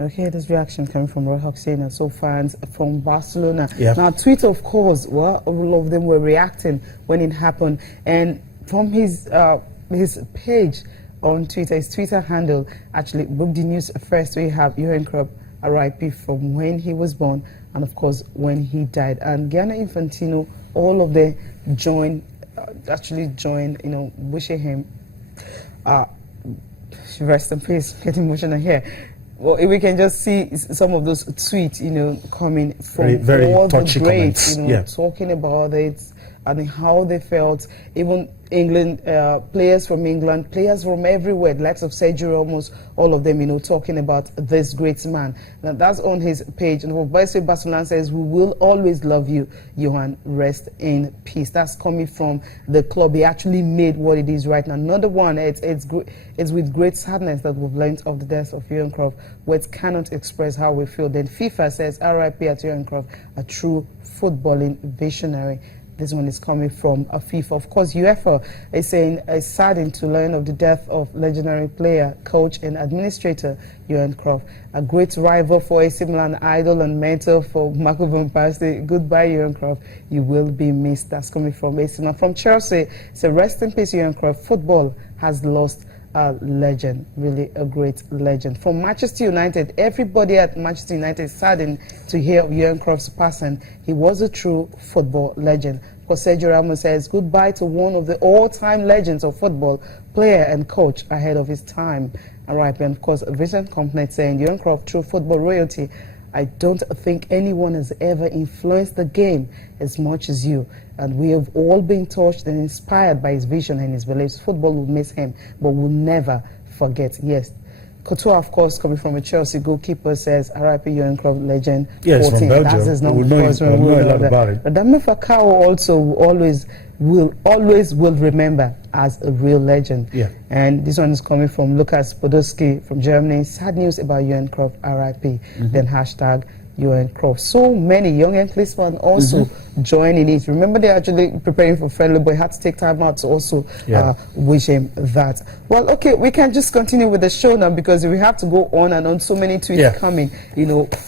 Okay, this reaction coming from Roy Hussein and so fans from Barcelona. Yep. Now, Twitter, of course, well, all of them were reacting when it happened. And from his page on Twitter, his Twitter handle, actually, book the news first. We have Johan Cruyff, RIP, from when he was born and, of course, when he died. And Gianni Infantino, all of them actually joined, wishing him rest in peace. Getting emotional here. Well, we can just see some of those tweets, coming from very all the greats, talking about it and how they felt. Even England, players from England, players from everywhere, the likes of Sergio, almost all of them, talking about this great man. Now, that's on his page. And Vice Barcelona says, "We will always love you, Johan. Rest in peace." That's coming from the club. He actually made what it is right now. Another one, it's with great sadness that we've learned of the death of Johan Cruyff. Words cannot express how we feel. Then FIFA says, "RIP at Johan Cruyff, a true footballing visionary." This one is coming from FIFA. Of course, UEFA is saying it's saddened to learn of the death of legendary player, coach, and administrator Johan Cruyff, a great rival for AC Milan, idol and mentor for Marco van Basten. Goodbye, Johan Cruyff. You will be missed. That's coming from AC Milan. From Chelsea, so rest in peace, Johan Cruyff. Football has lost a legend, really a great legend. From Manchester United, everybody at Manchester United is saddened to hear of Johan Cruyff's passing. He was a true football legend. Of course, Sergio Ramos says goodbye to one of the all-time legends of football, player and coach ahead of his time. All right, and of course, a Vision Company saying Johan Cruyff, true football royalty. I don't think anyone has ever influenced the game as much as you. And we have all been touched and inspired by his vision and his beliefs. Football will miss him, but we'll never forget. Yes. Couture, of course, coming from a Chelsea goalkeeper, says, "RIP Johan Cruyff, legend." Yes, 14. From Belgium. That's his number. We know a lot about it. But Dami Falcao also will remember as a real legend. Yeah. And this one is coming from Lukas Podolski from Germany. Sad news about Johan Cruyff, RIP. Then hashtag Johan Cruyff. So many young English fans also joining it. Remember, they're actually preparing for friendly, but had to take time out to also wish him that. Well, okay, we can just continue with the show now because we have to go on and on. So many tweets coming,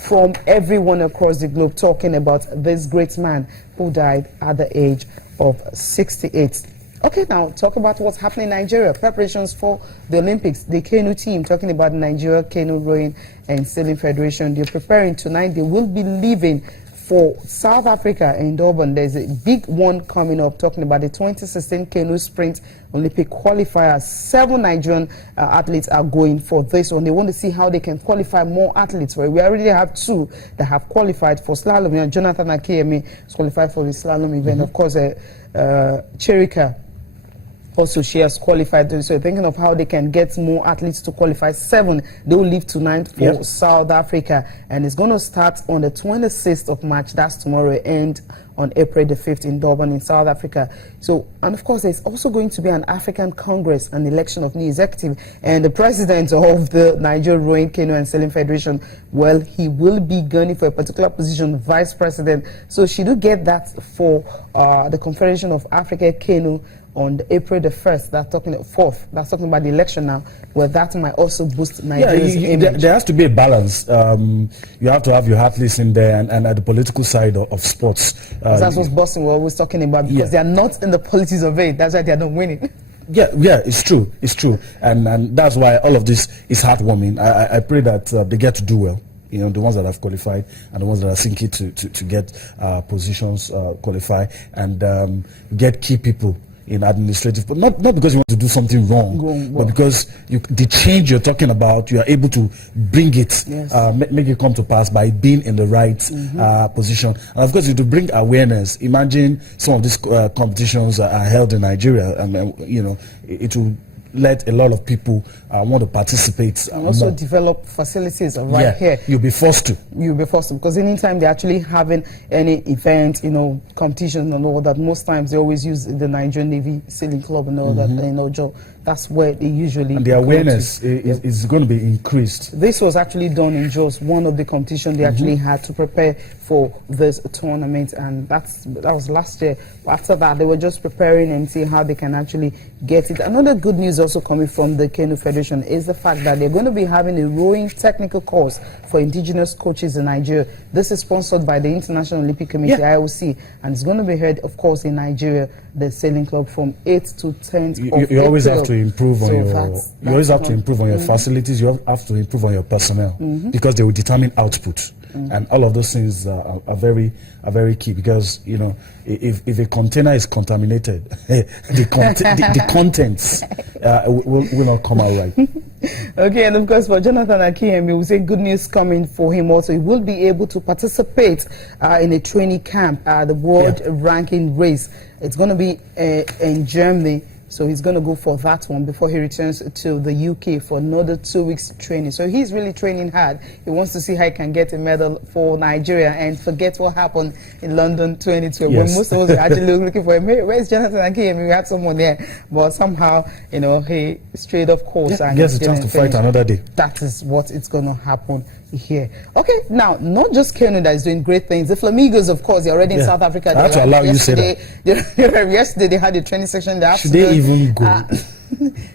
from everyone across the globe talking about this great man who died at the age of 68. Okay, now talk about what's happening in Nigeria. Preparations for the Olympics. The Canoe team, talking about Nigeria Canoe Rowing and Sailing Federation. They're preparing tonight. They will be leaving for South Africa in Durban. There's a big one coming up, talking about the 2016 Canoe Sprint Olympic Qualifier. 7 Nigerian athletes are going for this one. They want to see how they can qualify more athletes. We already have 2 that have qualified for slalom. Jonathan Akemi is qualified for the slalom event. Of course, Cherika also, she has qualified. So thinking of how they can get more athletes to qualify. 7, they will leave tonight for South Africa. And it's going to start on the 26th of March. That's tomorrow, and on April the 5th in Durban in South Africa. So, and of course, there's also going to be an African Congress, an election of new executive. And the president of the Nigeria Rowing, Canoe and Sailing Federation, well, he will be gunning for a particular position, vice president. So she do get that for the Confederation of Africa Canoe on April the 1st, that's talking 4th, that's talking about the election now, where that might also boost Nigeria's image. There has to be a balance. You have to have your athletes in there and at the political side of sports. That's what Boston were always talking about, because they are not in the politics of it. That's why they are not winning. Yeah, it's true. And that's why all of this is heartwarming. I pray that they get to do well. The ones that have qualified and the ones that are seeking to get positions qualify and get key people in administrative, but not because you want to do something wrong, but because the change you're talking about, you are able to bring it, make it come to pass by being in the right position. And of course, to bring awareness. Imagine some of these competitions are held in Nigeria, and it will let a lot of people want to participate. And also develop facilities here. You'll be forced to. You'll be forced to, because anytime they're actually having any event, competition and all that, most times they always use the Nigerian Navy Sailing Club and all that, That's where they usually and the awareness is going to be increased. This was actually done in just one of the competitions they actually had to prepare for this tournament, and that was last year. After that, they were just preparing and see how they can actually get it. Another good news also coming from the Canoe Federation is the fact that they're going to be having a rowing technical course for indigenous coaches in Nigeria. This is sponsored by the International Olympic Committee, IOC, and it's going to be held, of course, in Nigeria, the sailing club, from 8th to 10th of April. You always have to improve on you always have to improve on your facilities. You have to improve on your personnel, because they will determine output. And all of those things are very key, because if a container is contaminated, the contents will not come out right. Okay, and of course for Jonathan Akiyemi, we say good news coming for him also. He will be able to participate in a training camp, the world ranking race. It's going to be in Germany. So he's going to go for that one before he returns to the UK for another 2 weeks training. So he's really training hard. He wants to see how he can get a medal for Nigeria and forget what happened in London 2012. Yes. When most of us were actually looking for him. Hey, where's Jonathan Akiyemi? We had someone there. But somehow, he strayed off course. And gets a chance to fight another day. That is what is going to happen here. Okay, now, not just Canoe that is doing great things. The Flamingos, of course, they're already in South Africa. I have to allow you to say that. Yesterday, they had a training section in the afternoon. Should they even go?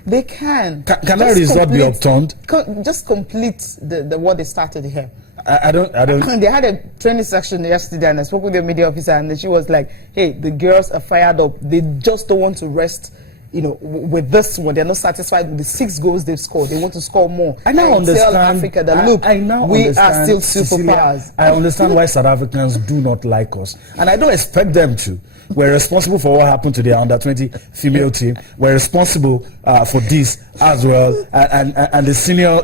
They can. Can that result be upturned? Just complete the what they started here. I don't. They had a training section yesterday, and I spoke with the media officer, and she was like, "Hey, the girls are fired up. They just don't want to rest. With this one, they're not satisfied with the 6 goals they've scored. They want to score more." I now understand. Tell Africa that look, we are still superpowers. I understand why South Africans do not like us, and I don't expect them to. We're responsible for what happened to the under-20 female team. We're responsible for this as well, and the senior,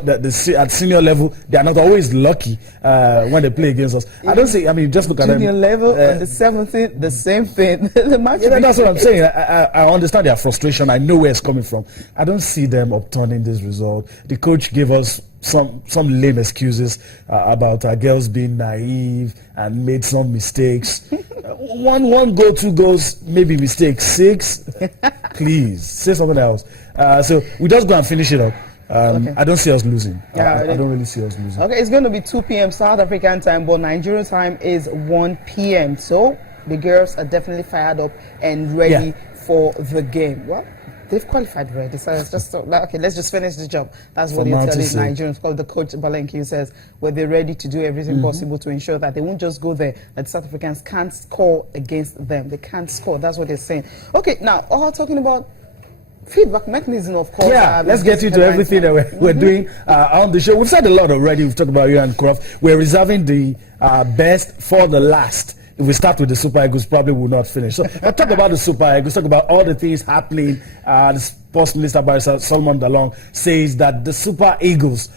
at senior level, they are not always lucky when they play against us. I don't see. I mean, just look at them. Junior level, the 17th, the same thing. The match. That's what I'm saying. I understand their frustration. I know where it's coming from. I don't see them upturning this result. The coach gave us some lame excuses about our girls being naive and made some mistakes. One goal, 2 goals, maybe mistakes. 6, please say something else. So we just go and finish it up. Okay. I don't see us losing. I don't really see us losing. Okay, it's going to be 2 p.m. South African time, but Nigerian time is 1 p.m. So the girls are definitely fired up and ready for the game. What? They've qualified already, so it's just okay. Let's just finish the job. That's what they're telling Nigerians. Called the coach Balenki says, "Where they're ready to do everything possible to ensure that they won't just go there, that South Africans can't score against them. They can't score." That's what they're saying. Okay, now all talking about feedback mechanism, of course. Yeah, let's get into everything that we're doing on the show. We've said a lot already. We've talked about Johan Cruyff. We're reserving the best for the last. If we start with the Super Eagles, probably will not finish. So I'll talk about the Super Eagles, talk about all the things happening. The Sports Minister, Barrister Solomon Dalong, says that the Super Eagles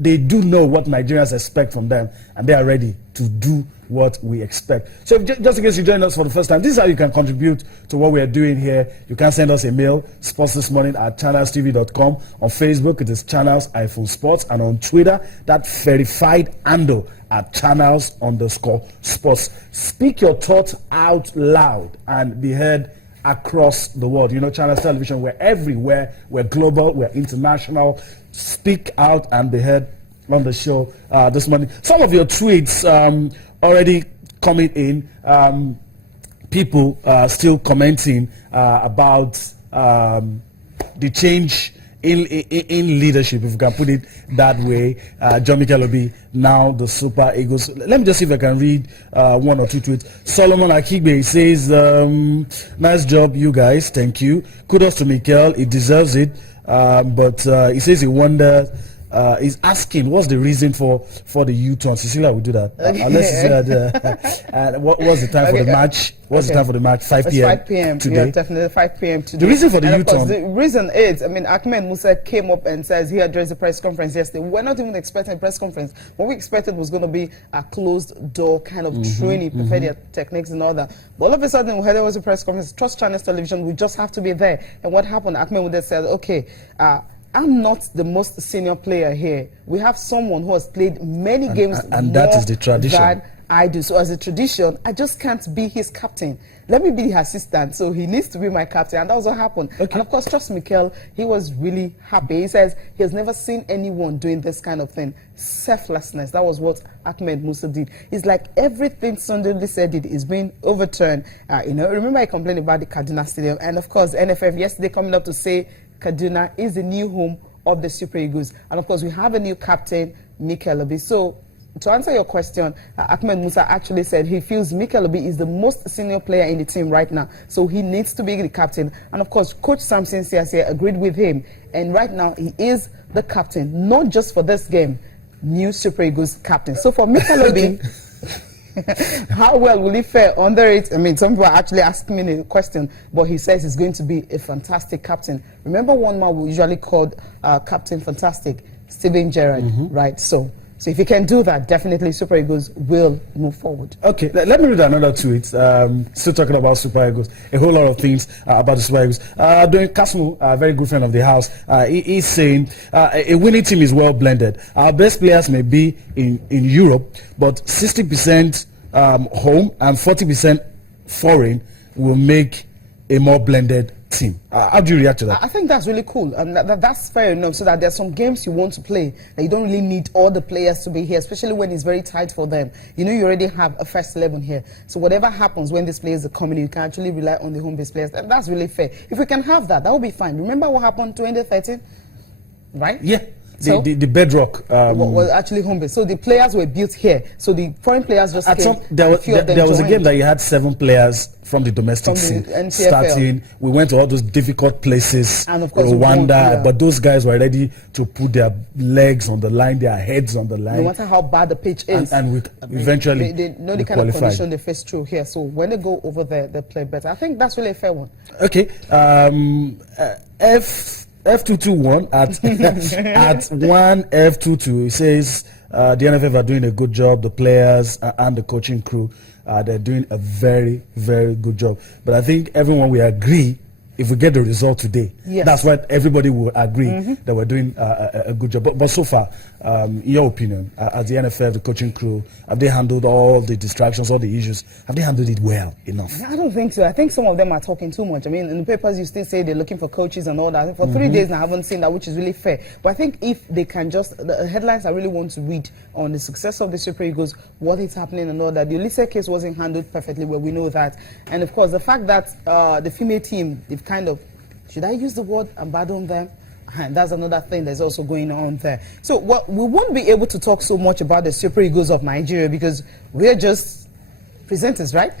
they do know what Nigerians expect from them, and they are ready to do what we expect. So just in case you join us for the first time, this is how you can contribute to what we are doing here. You can send us a mail, sportsthismorning@channelstv.com. On Facebook, it is channels-sports, and on Twitter, that verified handle at channels_sports. Speak your thoughts out loud and be heard across the world. Channels Television, we're everywhere. We're global, we're international. Speak out and be heard on the show this morning. Some of your tweets already coming in. People still commenting about the change in leadership, if you can put it that way. John Mikel Obi, now the Super Eagles. Let me just see if I can read 1 or 2 tweets. Solomon Akigbe says, nice job, you guys. Thank you. Kudos to Mikel. He deserves it. But he says he wonders, he's asking what's the reason for the U-turn. Cecilia will do that. Unless Cecilia what's the time for the match? What's the time for the match? 5 p.m. 5 p.m. today. Yeah, definitely 5 p.m. today. The reason for the U-turn. The reason is, Ahmed Musa came up and says he addressed the press conference yesterday. We're not even expecting a press conference. What we expected was going to be a closed door kind of training, prepare their techniques and all that. But all of a sudden, we heard there was a press conference. Trust Channels Television, we just have to be there. And what happened? Ahmed Musa said, okay, I'm not the most senior player here. We have someone who has played many games and that is the tradition. I do. So as a tradition, I just can't be his captain. Let me be the assistant. So he needs to be my captain. And that was what happened. Okay. And of course, trust Mikel, he was really happy. He says he has never seen anyone doing this kind of thing. Selflessness. That was what Ahmed Musa did. It's like everything Sunday said is being overturned. Remember I complained about the Kaduna Stadium. And of course, NFF yesterday coming up to say Kaduna is the new home of the Super Eagles. And of course, we have a new captain, Mikel Obi. So to answer your question, Ahmed Musa actually said he feels Mikel Obi is the most senior player in the team right now. So he needs to be the captain. And of course, Coach Samson Siasia agreed with him. And right now, he is the captain, not just for this game, new Super Eagles captain. So for Mikel Obi, how well will he fare under it? I mean, some people are actually asking me the question, but he says he's going to be a fantastic captain. Remember one man we usually called Captain Fantastic, Steven Gerrard, right? So if he can do that, definitely Super Eagles will move forward. Okay, let me read another tweet. Still talking about Super Eagles. A whole lot of things about the Super Eagles. Doing Canoe, a very good friend of the house, he's saying a winning team is well blended. Our best players may be in Europe, but 60% home and 40% foreign will make a more blended team. How do you react to that? I think that's really cool, and that's fair enough. So that there's some games you want to play that you don't really need all the players to be here, especially when it's very tight for them. You know, you already have a first 11 here, so whatever happens when these players are coming, you can actually rely on the home-based players, and that's really fair. If we can have that, that will be fine. Remember what happened 2013, right? Yeah. The bedrock was actually home base. So the players were built here. So the foreign players just came. There was a game that you had 7 players from the domestic scene starting. We went to all those difficult places, and of course, Rwanda, but those guys were ready to put their legs on the line, their heads on the line. No matter how bad the pitch is. And eventually they know the kind of condition they face through here. So when they go over there, they play better. I think that's really a fair one. Okay. F221 at 1 F22. It says the NFF are doing a good job. The players and the coaching crew, they're doing a very, very good job. But I think everyone will agree, if we get the result today, that's what everybody will agree that we're doing a good job. But so far, in your opinion, as the NFF, the coaching crew, have they handled all the distractions, all the issues? Have they handled it well enough? I don't think so. I think some of them are talking too much. I mean, in the papers, you still say they're looking for coaches and all that. For 3 days now, I haven't seen that, which is really fair. But I think if they can just, the headlines I really want to read on the success of the Super Eagles, what is happening and all that. The Olise case wasn't handled perfectly well, we know that. And of course, the fact that the female team, they've kind of, should I use the word abandon them? And that's another thing that's also going on there. So we won't be able to talk so much about the Super Eagles of Nigeria because we're just presenters, right?